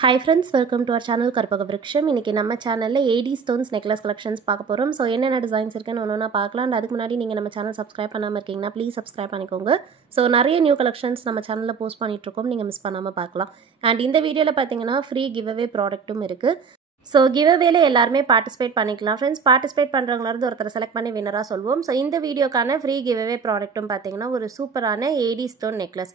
Hi friends, welcome to our channel Karpaga Vriksham. இன்னைக்கு நம்ம சேனல்ல 80 stones necklace collections பார்க்க போறோம். சோ என்னென்ன டிசைன்ஸ் இருக்குன்னு ஒவ்வொண்ணா பார்க்கலாம். அதுக்கு முன்னாடி நீங்க நம்ம சேனல் subscribe பண்ணாம இருக்கீங்கன்னா ப்ளீஸ் subscribe பண்ணிக்கோங்க. சோ நிறைய நியூ collections நம்ம சேனல்ல போஸ்ட் பண்ணிட்டு இருக்கோம். நீங்க மிஸ் பண்ணாம பார்க்கலாம். And இந்த வீடியோல பாத்தீங்கன்னா free giveaway productடும் இருக்கு. சோ giveawayல எல்லாரும் பார்ட்டிசிபேட் பண்ணிக்கலாம். फ्रेंड्स பார்ட்டிசிபேட் பண்றவங்கள இருந்து ஒருத்தர செலக்ட் பண்ணி வின்னரா சொல்வோம். சோ இந்த வீடியோக்கான free giveaway productடும் பாத்தீங்கன்னா ஒரு சூப்பரான 80 stone necklace.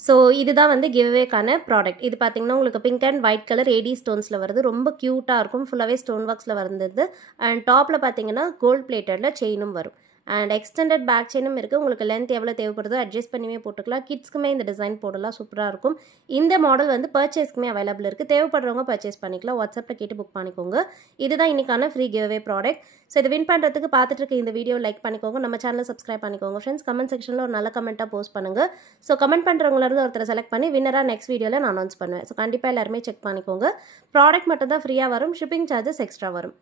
So இதுதான் வந்து giveaway கான ப்ராடக்ட். இது பாத்தீங்கன்னா உங்களுக்கு pink and white color 80 stonesல வருது. ரொம்ப கியூட்டா இருக்கும். ஃபுல்லாவே ஸ்டோன் வர்க்ஸ்ல வருது. And டாப்ல பாத்தீங்கன்னா gold platedல செயினும் வரும். And extended back chainum இருக்கு. உங்களுக்கு லெந்த் எவ்வளவு தேவைப்படுதோ அட்ஜஸ்ட் பண்ணிவே போட்டுக்கலாம். கிட்ஸ்க்குமே இந்த டிசைன் போடலாம், சூப்பரா இருக்கும். இந்த மாடல் வந்து பர்ச்சேஸ்க்குமே அவைலபிள் இருக்கு. தேவைப்படுறவங்க பர்ச்சேஸ் பண்ணிக்கலாம். வாட்ஸ்அப்ல கேட்டு புக் பண்ணிக்கோங்க. இதுதான் இன்னைக்கான ஃப்ரீ giveaway ப்ராடக்ட். சோ இத வின் பண்றதுக்கு பார்த்துட்டு இருக்க இந்த வீடியோ லைக் பண்ணிக்கோங்க. நம்ம சேனலை சப்ஸ்கிரைப் பண்ணிக்கோங்க. फ्रेंड्स கமெண்ட் செக்ஷன்ல ஒரு நல்ல கமெண்டா போஸ்ட் பண்ணுங்க. சோ கமெண்ட் பண்றவங்கள இருந்து ஒருத்தர செலக்ட் பண்ணி வின்னரா நெக்ஸ்ட் வீடியோல நான் அனௌன்ஸ் பண்ணுவேன். சோ கண்டிப்பா எல்லாரும் செக் பண்ணிக்கோங்க. ப்ராடக்ட் மட்டும் தான் ஃப்ரீயா வரும். ஷிப்பிங் சார்ஜஸ் எக்ஸ்ட்ரா வரும்.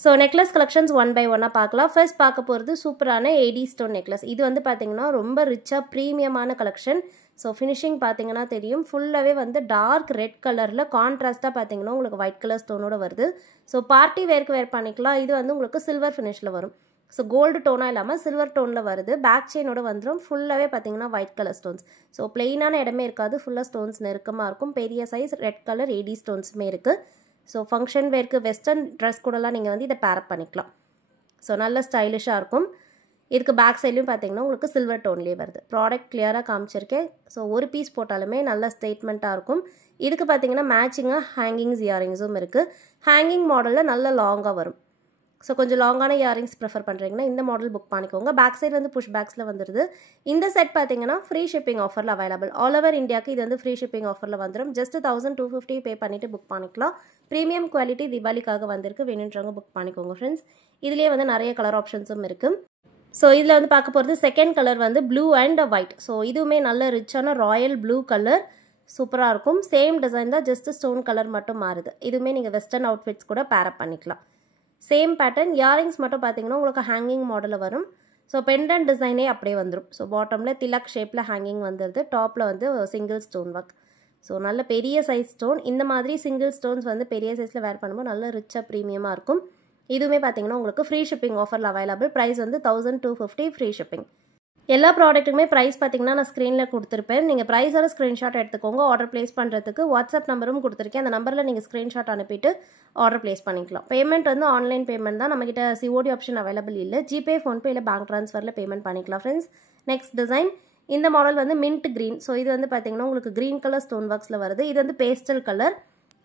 So necklace collections one by one பார்க்கலாம். First பார்க்க போறது சூப்பரான 80 stone necklace. இது வந்து பாத்தீங்கன்னா ரொம்ப ரிச்சா பிரீமியமான கலெக்ஷன். So finishing பாத்தீங்கன்னா தெரியும். ஃபுல்லாவே வந்து டார்க் ரெட் கலர்ல கான்ட்ராஸ்டா பாத்தீங்கன்னா உங்களுக்கு ஒயிட் கலர் ஸ்டோனோட வருது. So பார்ட்டி வேர்க்கு வேர் பண்ணிக்கலாம். இது வந்து உங்களுக்கு சில்வர் ஃபினிஷ்ல வரும். So கோல்டு டோனா இல்லாம சில்வர் டோன்ல வருது. பேக் செயினோட வந்துரும். ஃபுல்லாவே பாத்தீங்கன்னா ஒயிட் கலர் ஸ்டோன்ஸ். So பிளெயினான இடமே இருக்காது. ஃபுல்லா ஸ்டோன்ஸ் நெருக்கமா இருக்கும். பெரிய சைஸ் ரெட் கலர் 80 ஸ்டோன்ஸ்மே இருக்கு. ஸோ ஃபங்க்ஷன் வேர்க்கு வெஸ்டர்ன் ட்ரெஸ் கூடலாம் நீங்கள் வந்து இதை பேரப் பண்ணிக்கலாம். ஸோ நல்ல ஸ்டைலிஷாக இருக்கும். இதுக்கு பேக் சைட்லையும் பார்த்தீங்கன்னா உங்களுக்கு சில்வர் டோன்லேயே வருது. ப்ராடக்ட் கிளியராக காமிச்சிருக்கேன். ஸோ ஒரு பீஸ் போட்டாலுமே நல்ல ஸ்டேட்மெண்ட்டாக இருக்கும். இதுக்கு பார்த்தீங்கன்னா மேட்சிங்காக ஹேங்கிங்ஸ் இயரிங்ஸும் இருக்குது. ஹேங்கிங் மாடலில் நல்ல லாங்காக வரும். ஸோ கொஞ்சம் லாங்கான இயரிங்ஸ் ப்ரிஃபர் பண்ணுறீங்கன்னா இந்த மாடல் புக் பண்ணிக்கோங்க. பேக் சைடு வந்து புஷ் பேக்ஸில் வந்துடுது. இந்த செட் பார்த்தீங்கன்னா ஃப்ரீ ஷிப்பிங் ஆஃபரில் அவைலபிள். ஆல் ஓவர் இந்தியாவுக்கு இது வந்து ஃப்ரீ ஷிப்பிங் ஆஃபரில் வந்துடும். ஜஸ்ட் 1250 பே பண்ணிவிட்டு புக் பண்ணிக்கலாம். ப்ரீமியம் குவாலிட்டி தீபாவளிக்காக வந்திருக்கு. வேணுன்றவங்க புக் பண்ணிக்கோங்க ஃப்ரெண்ட்ஸ். இதுலேயே வந்து நிறைய கலர் ஆப்ஷன்ஸும் இருக்குது. ஸோ இதில் வந்து பார்க்க போகிறது செகண்ட் கலர் வந்து ப்ளூ அண்ட் ஒயிட். ஸோ இதுவுமே நல்ல ரிச்சான ராயல் ப்ளூ கலர் சூப்பராக இருக்கும். சேம் டிசைன் தான், ஜஸ்ட் ஸ்டோன் கலர் மட்டும் மாறுது. இதுவுமே நீங்கள் வெஸ்டர்ன் அவுட்ஃபிட்ஸ் கூட பேரப் பண்ணிக்கலாம். Same pattern. இயரிங்ஸ் மட்டும் பார்த்தீங்கன்னா உங்களுக்கு ஹேங்கிங் மாடலில் வரும். ஸோ பெண்டன்ட் டிசைனே அப்படியே வந்துடும். ஸோ பாட்டமில் திலக் ஷேப்பில் ஹேங்கிங் வந்துடுது. டாப்பில் வந்து சிங்கிள் ஸ்டோன் ஒர்க். ஸோ நல்ல பெரிய சைஸ் ஸ்டோன். இந்த மாதிரி சிங்கிள் ஸ்டோன்ஸ் வந்து பெரிய சைஸில் வேர் பண்ணும்போது நல்ல ரிச்சாக ப்ரீமியமாக இருக்கும். இதுவுமே பார்த்தீங்கன்னா உங்களுக்கு ஃப்ரீ ஷிப்பிங் ஆஃபரில் அவைலபிள். ப்ரைஸ் வந்து 1250 ஃப்ரீ ஷிப்பிங். எல்லா ப்ராடக்ட்டுக்குமே ப்ரைஸ் பார்த்தீங்கன்னா நான் ஸ்க்ரீனில் கொடுத்துருப்பேன். நீங்கள் ப்ரைஸோட ஸ்க்ரீன்ஷாட் எடுத்துக்கோங்க. ஆர்டர் ப்ளேஸ் பண்ணுறதுக்கு வாட்ஸ்அப் நம்பரும் கொடுத்துருக்கேன். அந்த நம்பரில் நீங்கள் ஸ்க்ரீன்ஷாட் அனுப்பிட்டு ஆர்டர் ப்ளேஸ் பண்ணிக்கலாம். பேமெண்ட் வந்து ஆன்லைன் பேமெண்ட் தான். நம்மகிட்ட சிஓடி ஆப்ஷன் அவைலபிள் இல்லை. ஜிபே, ஃபோன்பே இல்லை பேங்க் ட்ரான்ஸ்ஃபரில் பேமெண்ட் பண்ணிக்கலாம் ஃப்ரெண்ட்ஸ். Next design. இந்த மாடல் வந்து மின்ட் க்ரீன். ஸோ இது வந்து பார்த்தீங்கன்னா உங்களுக்கு க்ரீன் கலர் ஸ்டோன் ஒர்க்ஸில் வருது. இது வந்து பேஸ்டல் கலர்.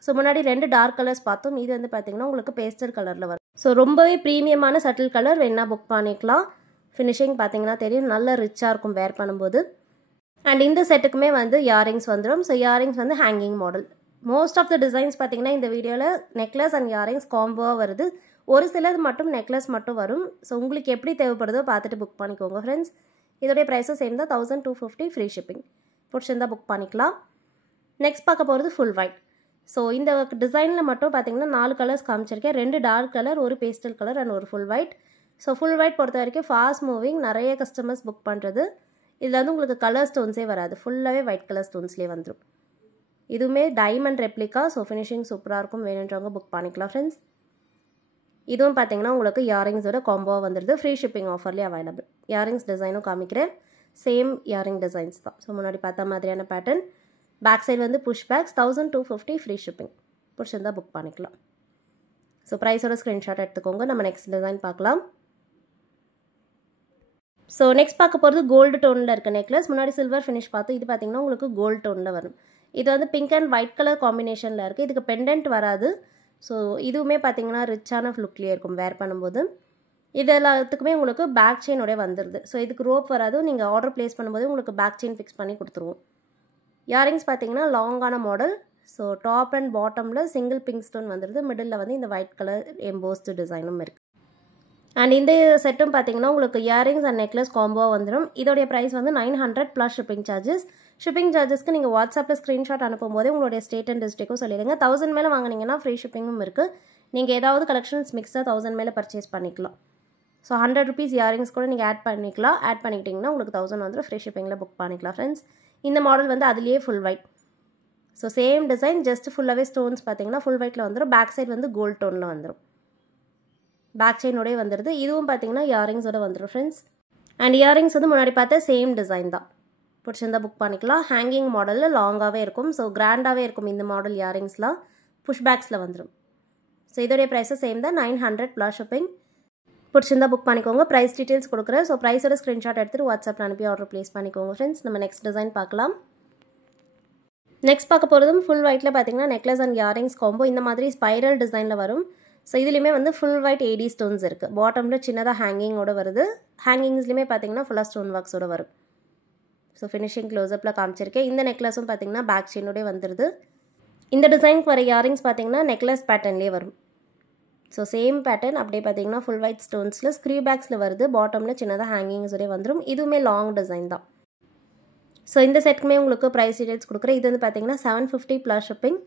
ஸோ முன்னாடி 2 டார்க் கலர்ஸ் பார்த்தோம். இது வந்து பார்த்தீங்கன்னா உங்களுக்கு பேஸ்டல் கலரில் வரும். ஸோ ரொம்பவே ப்ரீமியமான சட்டில் கலர். வேணா புக் பண்ணிக்கலாம். ஃபினிஷிங் பார்த்தீங்கன்னா தெரியும், நல்ல ரிச்சாக இருக்கும் வேர் பண்ணும்போது. அண்ட் இந்த செட்டுக்குமே வந்து இயரிங்ஸ் வந்துடும். ஸோ இயரிங்ஸ் வந்து hanging model. Most of the designs பார்த்தீங்கன்னா இந்த வீடியோவில் நெக்லஸ் அண்ட் இயரிங்ஸ் காம்போவாக வருது. ஒரு சிலது மட்டும் நெக்லஸ் மட்டும் வரும். ஸோ உங்களுக்கு எப்படி தேவைப்படுதோ பார்த்துட்டு புக் பண்ணிக்கோங்க ஃப்ரெண்ட்ஸ். இதோடைய ப்ரைஸும் சேம் தான், 1250 ஃப்ரீ ஷிப்பிங். பிடிச்சிருந்தா புக் பண்ணிக்கலாம். நெக்ஸ்ட் பார்க்க போகிறது ஃபுல் ஒயிட். ஸோ இந்த டிசைனில் மட்டும் பார்த்தீங்கன்னா 4 கலர்ஸ் காமிச்சிருக்கேன். 2 டார்க் கலர், ஒரு பேஸ்டல் கலர் அண்ட் ஒரு full white. So full white பொறுத்த வரைக்கும் ஃபாஸ்ட் மூவிங், நிறைய கஸ்டமர்ஸ் புக் பண்ணுறது. இதில் வந்து உங்களுக்கு கலர் ஸ்டோன்ஸே வராது. ஃபுல்லாகவே ஒயிட் கலர் ஸ்டோன்ஸ்லேயே வந்துடும். இதுவுமே டைமண்ட் ரெப்ளிகா. ஸோ ஃபினிஷிங் சூப்பராக இருக்கும். வேணுன்றவங்க புக் பண்ணிக்கலாம் ஃப்ரெண்ட்ஸ். இதுவும் பார்த்தீங்கன்னா உங்களுக்கு இயரிங்ஸோட காம்போவாக வந்துடுது. ஃப்ரீ ஷிப்பிங் ஆஃபர்லேயே அவைலபிள். இயரிங்ஸ் டிசைனும் காமிக்கிறேன். சேம் இயரிங் டிசைன்ஸ் தான். ஸோ முன்னாடி பார்த்த மாதிரியான பேட்டர்ன். பேக் சைடு வந்து புஷ் பேக்ஸ். 1250 free shipping. பிடிச்சிருந்தா புக் பண்ணிக்கலாம். ஸோ ப்ரைஸோட ஸ்க்ரீன்ஷாட் எடுத்துக்கோங்க. நம்ம நெக்ஸ்ட் டிசைன் பார்க்கலாம். ஸோ நெக்ஸ்ட் பார்க்க போகிறது கோல்டு டோனில் இருக்க நெக்லஸ். முன்னாடி சில்வர் ஃபினிஷ் பார்த்தோம். இது பார்த்தீங்கன்னா உங்களுக்கு கோல்டு டோனில் வரும். இது வந்து பிங்க் அண்ட் ஒயிட் கலர் காம்பினேஷனில் இருக்குது. இதுக்கு பெண்டன்ட் வராது. ஸோ இதுவுமே பார்த்தீங்கன்னா ரிச்சான லுக்லேயே இருக்கும் வேர் பண்ணும்போது. இது எல்லாத்துக்குமே உங்களுக்கு பேக் செயினோட வந்துடுது. ஸோ இதுக்கு ரோப் வராது. நீங்கள் ஆர்டர் ப்ளேஸ் பண்ணும்போது உங்களுக்கு பேக் செயின் ஃபிக்ஸ் பண்ணி கொடுத்துருவோம். இயரிங்ஸ் பார்த்தீங்கன்னா லாங்கான மாடல். ஸோ டாப் அண்ட் பாட்டமில் சிங்கிள் பிங்க் ஸ்டோன் வந்துடுது. மிடில் வந்து இந்த ஒயிட் கலர் எம்போஸ்டு டிசைனும் இருக்குது. அண்ட் இந்த செட்டும் பார்த்தீங்கன்னா உங்களுக்கு இயரிங்ஸ் அண்ட் நெக்லஸ் காம்போவாக வந்துடும். இதோடைய ப்ரைஸ் வந்து 900 ப்ளஸ் ஷிப்பிங் சார்ஜஸ். ஷிப்பிங் சார்ஜஸ்க்கு நீங்கள் வாட்ஸ்அப்பில் ஸ்க்ரீன்ஷாட் அனுப்பும்போது உங்களுடைய ஸ்டேட் அண்ட் டிஸ்ட்ரிக்டும் சொல்லிடுங்க. 1000 மேலே வாங்கினீங்கன்னா ஃப்ரீ ஷிப்பிங்கும் இருக்குது. நீங்கள் ஏதாவது கலெக்ஷன்ஸ் மிக்ஸாக 1000 மேலே பர்ச்சேஸ் பண்ணிக்கலாம். ஸோ 100 ருபீஸ் இயரிங்ஸ் கூட நீங்கள் ஆட் பண்ணிக்கலாம். ஆட் பண்ணிக்கிட்டிங்கன்னா உங்களுக்கு 1000 வந்துடும். ஃப்ரீ ஷிப்பிங்கில் புக் பண்ணிக்கலாம் ஃப்ரெண்ட்ஸ். இந்த மாடல் வந்து அதுலேயே full white. So same design just ஃபுல்லாகவே ஸ்டோன்ஸ் பார்த்தீங்கன்னா ஃபுல் ஒயிட்டில் வந்துடும். பேக் சைடு வந்து கோல்ட் டோனில் வந்துடும். பேக் செயினோடய வந்துடுது. இதுவும் பார்த்தீங்கன்னா இயரிங்ஸோட வந்துடும் ஃப்ரெண்ட்ஸ். அண்ட் இயரிங்ஸ் வந்து முன்னாடி பார்த்த சேம் டிசைன் தான். பிடிச்சிருந்தா புக் பண்ணிக்கலாம். ஹேங்கிங் மாடலில் லாங்காகவே இருக்கும். ஸோ கிராண்டாகவே இருக்கும் இந்த மாடல் இயரிங்ஸ்லாம். புஷ் பேக்ஸில் வந்துடும். ஸோ இதோடைய ப்ரைஸும் சேம் தான், 900 ப்ளஸ் ஷிப்பிங். பிடிச்சிருந்தா புக் பண்ணிக்கோங்க. ப்ரைஸ் டீட்டெயில்ஸ் கொடுக்குறேன். ஸோ ப்ரைஸோட ஸ்க்ரீன்ஷாட் எடுத்துகிட்டு வாட்ஸ்அப்பில் அனுப்பி ஆர்டர் ப்ளேஸ் பண்ணிக்கோங்க ஃப்ரெண்ட்ஸ். நம்ம நெக்ஸ்ட் டிசைன் பார்க்கலாம். நெக்ஸ்ட் பார்க்க போகிறதும் ஃபுல் ஒயிட்டில் பார்த்தீங்கன்னா நெக்லஸ் அண்ட் இயரிங்ஸ் காம்போ இந்த மாதிரி ஸ்பைரல் டிசைனில் வரும். ஸோ இதுலேயுமே வந்து ஃபுல் ஒயிட் ஏடி ஸ்டோன்ஸ் இருக்குது. பாட்டமில் சின்னதாக ஹேங்கிங்கோட வருது. ஹேங்கிங்ஸ்லேயுமே பார்த்தீங்கன்னா ஃபுல்லாக ஸ்டோன் ஒர்க்ஸோட வரும். ஸோ ஃபினிஷிங் க்ளோஸ்அப்பில் காமிச்சிருக்கேன். இந்த நெக்லஸும் பார்த்தீங்கன்னா பேக் செயினோடய வந்துடுது. இந்த டிசைனுக்கு வர இயரிங்ஸ் பார்த்தீங்கன்னா நெக்லஸ் பேட்டர்ன்லேயே வரும். ஸோ சேம் பேட்டர்ன் அப்படியே பார்த்தீங்கன்னா ஃபுல் ஒயிட் ஸ்டோன்ஸில் ஸ்க்ரீ பேக்ஸில் வருது. பாட்டமில் சின்னதாக ஹேங்கிங்ஸோடய வந்துடும். இதுவுமே லாங் டிசைன் தான். ஸோ இந்த செட்டுக்குமே உங்களுக்கு ப்ரைஸ் டீடைல்ஸ் கொடுக்குறேன். இது வந்து பார்த்தீங்கன்னா 750 ப்ளஸ் ஷிப்பிங்.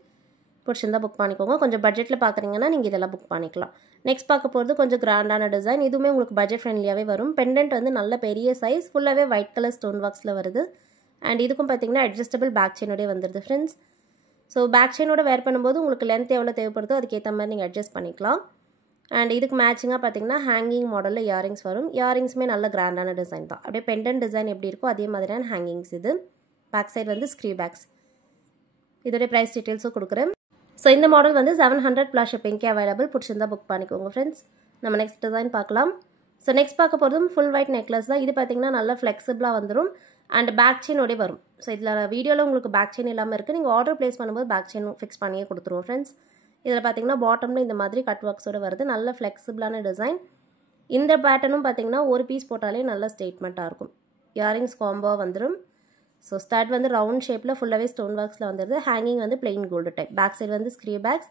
பிடிச்சிருந்தா புக் பண்ணிக்கோங்க. கொஞ்சம் பட்ஜெட்டில் பார்க்குறீங்கன்னா நீங்கள் இதெல்லாம் புக் பண்ணிக்கலாம். நெக்ஸ்ட் பார்க்க போகிறது கொஞ்சம் கிராண்டான டிசைன். இதுவுமே உங்களுக்கு பட்ஜெட் ஃப்ரெண்ட்லியாகவே வரும். பெண்டன்ட் வந்து நல்ல பெரிய சைஸ், ஃபுல்லாகவே ஒயிட் கலர் ஸ்டோன் ஒர்க்ஸில் வருது. அண்ட் இதுக்கும் பார்த்தீங்கன்னா அட்ஜஸ்டபிள் பேக் செயினோடய வந்துடுது ஃப்ரெண்ட்ஸ். ஸோ பேக் செயினோட வேர் பண்ணும்போது உங்களுக்கு லென்த் எவ்வளோ தேவைப்படுதோ அதுக்கேற்ற மாதிரி நீங்கள் அட்ஜஸ்ட் பண்ணிக்கலாம். அண்ட் இதுக்கு மேட்சிங்காக பார்த்தீங்கன்னா ஹேங்கிங் மாடலில் இயரிங்ஸ் வரும். இயரிங்ஸுமே நல்ல கிராண்டான டிசைன் தான். அப்படியே பெண்டன்ட் டிசைன் எப்படி இருக்கோ அதே மாதிரியான ஹேங்கிங்ஸ் இது. பேக் சைடு வந்து ஸ்க்ரீ பேக்ஸ். இதோடைய ப்ரைஸ் டீட்டெயில்ஸும் கொடுக்குறேன். ஸோ இந்த மாடல் வந்து 700 ப்ளஸ் ஷிப்பிங்க்கே அவைலபிள். பிடிச்சிருந்தா புக் பண்ணிக்கோங்க ஃப்ரெண்ட்ஸ். நம்ம நெக்ஸ்ட் டிசைன் பார்க்கலாம். ஸோ நெக்ஸ்ட் பார்க்க போகிறதும் ஃபுல் ஒயிட் நெக்லஸ் தான். இது பார்த்தீங்கன்னா நல்லா ஃப்ளெக்சிபிளாக வந்துடும். அண்ட் பேக் செயினோடய வரும். ஸோ இதில் வீடியோவில் உங்களுக்கு பேக் செயின் இல்லாமல் இருக்குது. நீங்கள் ஆர்டர் ப்ளேஸ் பண்ணும்போது பேக் செயின் ஃபிக்ஸ் பண்ணியே கொடுத்துருவோம் ஃப்ரெண்ட்ஸ். இதில் பார்த்தீங்கன்னா பாட்டமில் இந்த மாதிரி கட் ஒர்க்ஸோடு வருது. நல்ல ஃப்ளெக்சிபிளான டிசைன். இந்த பேட்டர்னும் பார்த்தீங்கன்னா ஒரு பீஸ் போட்டாலே நல்ல ஸ்டேட்மெண்ட்டாக இருக்கும். இயரிங்ஸ் காம்போவாக வந்துடும். ஸோ ஸ்டார்ட் வந்து ரவுண்ட் ஷேப்பில் ஃபுல்லாகவே ஸ்டோன் ஒர்க்ஸில் வந்துடுது. ஹேங்கிங் வந்து plain gold type. Back side வந்து ஸ்க்ரீ பேக்ஸ்.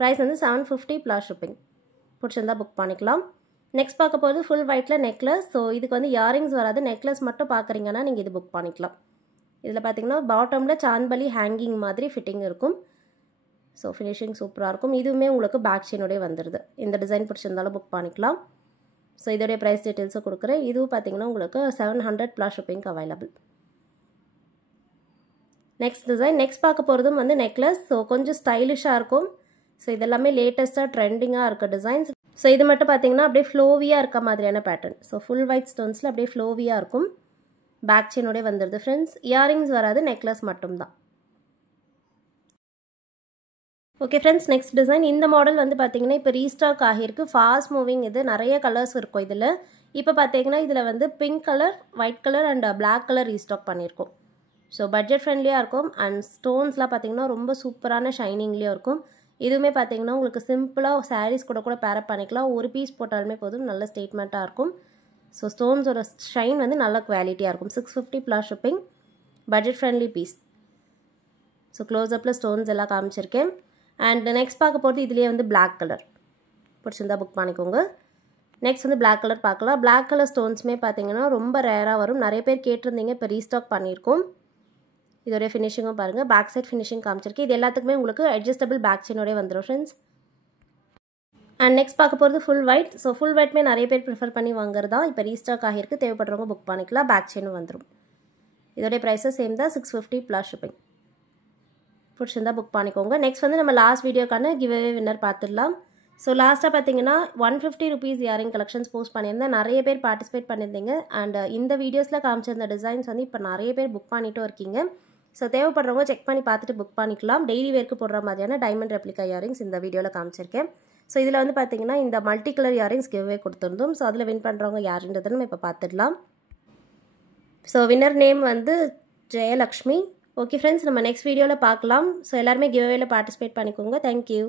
ப்ரைஸ் வந்து 750 ப்ளஸ் ஷிப்பிங். பிடிச்சிருந்தா புக் பண்ணிக்கலாம். நெக்ஸ்ட் பார்க்க போகிறது ஃபுல் ஒயிட்டில் நெக்லஸ். ஸோ இதுக்கு வந்து இயரிங்ஸ் வராது. நெக்லஸ் மட்டும் பார்க்குறீங்கன்னா நீங்கள் இது புக் பண்ணிக்கலாம். இதில் பார்த்தீங்கன்னா பாட்டமில் சாந்த்பலி ஹேங்கிங் மாதிரி ஃபிட்டிங் இருக்கும். ஸோ ஃபினிஷிங் சூப்பராக இருக்கும். இதுவுமே உங்களுக்கு பேக் செயினோடய வந்துடுது. இந்த டிசைன் பிடிச்சிருந்தாலும் புக் பண்ணிக்கலாம். ஸோ இதோடைய ப்ரைஸ் டீட்டெயில்ஸும் கொடுக்குறேன். இதுவும் பார்த்தீங்கன்னா உங்களுக்கு 700 ப்ளஸ் ஷிப்பிங்க்கு அவைலபிள். Next design. நெக்ஸ்ட் பார்க்க போகிறதும் வந்து நெக்லஸ். ஸோ கொஞ்சம் ஸ்டைலிஷாக இருக்கும். ஸோ இதெல்லாமே லேட்டஸ்ட்டாக ட்ரெண்டிங்காக இருக்க டிசைன்ஸ். ஸோ இது மட்டும் பார்த்தீங்கன்னா அப்படியே ஃப்ளோவியாக இருக்க மாதிரியான பேட்டர்ன். ஸோ ஃபுல் ஒயிட் ஸ்டோன்ஸில் அப்படியே ஃப்ளோவியாக இருக்கும். பேக் செயினோடய வந்துடுது ஃப்ரெண்ட்ஸ். இயரிங்ஸ் வராது. நெக்லஸ் மட்டும்தான். Okay friends, next design. இந்த மாடல் வந்து பார்த்தீங்கன்னா இப்போ ரீஸ்டாக் ஆகியிருக்கு. ஃபாஸ்ட் மூவிங் இது. நிறைய கலர்ஸ் இருக்கும் இதில். இப்போ பார்த்தீங்கன்னா இதில் வந்து pink colour, white colour and black colour restock பண்ணியிருக்கோம். ஸோ பட்ஜெட் ஃப்ரெண்ட்லியாக இருக்கும். அண்ட் ஸ்டோன்ஸ்லாம் பார்த்தீங்கன்னா ரொம்ப சூப்பரான ஷைனிங்லேயும் இருக்கும். இதுவுமே பார்த்தீங்கன்னா உங்களுக்கு சிம்பிளாக சாரீஸ் கூட பேரப் பண்ணிக்கலாம். ஒரு பீஸ் போட்டாலுமே போதும், நல்ல ஸ்டேட்மெண்ட்டாக இருக்கும். ஸோ ஸ்டோன்ஸோட ஷைன் வந்து நல்ல குவாலிட்டியாக இருக்கும். 650 plus shipping. Budget friendly piece. So க்ளோஸ்அப்பில் ஸ்டோன்ஸ் எல்லாம் காமிச்சிருக்கேன். அண்ட் நெக்ஸ்ட் பார்க்க போகிறது இதுலேயே வந்து பிளாக் கலர். பிடிச்சிருந்தா புக் பண்ணிக்கோங்க. நெக்ஸ்ட் வந்து பிளாக் கலர் பார்க்கலாம். பிளாக் கலர் ஸ்டோன்ஸுமே பார்த்தீங்கன்னா ரொம்ப ரேராக வரும். நிறைய பேர் கேட்டிருந்தீங்க. இப்போ ரீஸ்டாக் பண்ணியிருக்கோம். இதோடைய ஃபினிஷிங்கும் பாருங்கள். பேக் சைட் ஃபினிஷிங் காமிச்சிருக்கு. இது எல்லாத்துக்குமே உங்களுக்கு அட்ஜஸ்டபிள் பேக் செயினோடய வந்துடும் ஃப்ரெண்ட்ஸ். அண்ட் நெக்ஸ்ட் பார்க்க போகிறது ஃபுல் ஒயிட். ஸோ ஃபுல் ஒயிட்மே நிறைய பேர் ப்ரிஃபர் பண்ணி வாங்குறதா. இப்போ ரீஸ்டாக் ஆகியிருக்கு. தேவைப்படுறவங்க புக் பண்ணிக்கலாம். பேக் செயினும் வந்துடும். இதோடைய ப்ரைஸஸ் சேம் தான், 650 ப்ளஸ் ஷிப்பிங். பிடிச்சிருந்தா புக் பண்ணிக்கோங்க. நெக்ஸ்ட் வந்து நம்ம லாஸ்ட் வீடியோக்கான கிவ்அவே வின்னர் பார்த்துடலாம். ஸோ லாஸ்ட்டாக பார்த்தீங்கன்னா 150 ருபீஸ் இயரிங் கலெக்ஷன்ஸ் போஸ்ட் பண்ணியிருந்தேன். நிறைய பேர் பார்ட்டிசிபேட் பண்ணியிருந்தீங்க. அண்ட் இந்த வீடியோஸில் காமிச்சிருந்த டிசைன்ஸ் வந்து இப்போ நிறைய பேர் புக் பண்ணிட்டும் இருக்கீங்க. ஸோ தேவைப்படுறவங்க செக் பண்ணி பார்த்துட்டு புக் பண்ணிக்கலாம். டெய்லி வேர்க்கு போடுற மாதிரியான டைமண்ட் ரெப்ளிகா இயரிங்ஸ் இந்த வீடியோவில் காமிச்சிருக்கேன். ஸோ இதில் வந்து பார்த்தீங்கன்னா இந்த மல்டி கலர் இயரிங்ஸ் கிவ்அவே கொடுத்துருந்தோம். ஸோ அதில் வின் பண்ணுறவங்க யாருன்றதை நம்ம இப்போ பார்த்துடலாம். ஸோ வின்னர் நேம் வந்து ஜெயலக்ஷ்மி. ஓகே ஃப்ரெண்ட்ஸ், நம்ம நெக்ஸ்ட் வீடியோவில் பார்க்கலாம். ஸோ எல்லாருமே கிவ்அவேல பார்ட்டிசிபேட் பண்ணிக்கோங்க. தேங்க்யூ.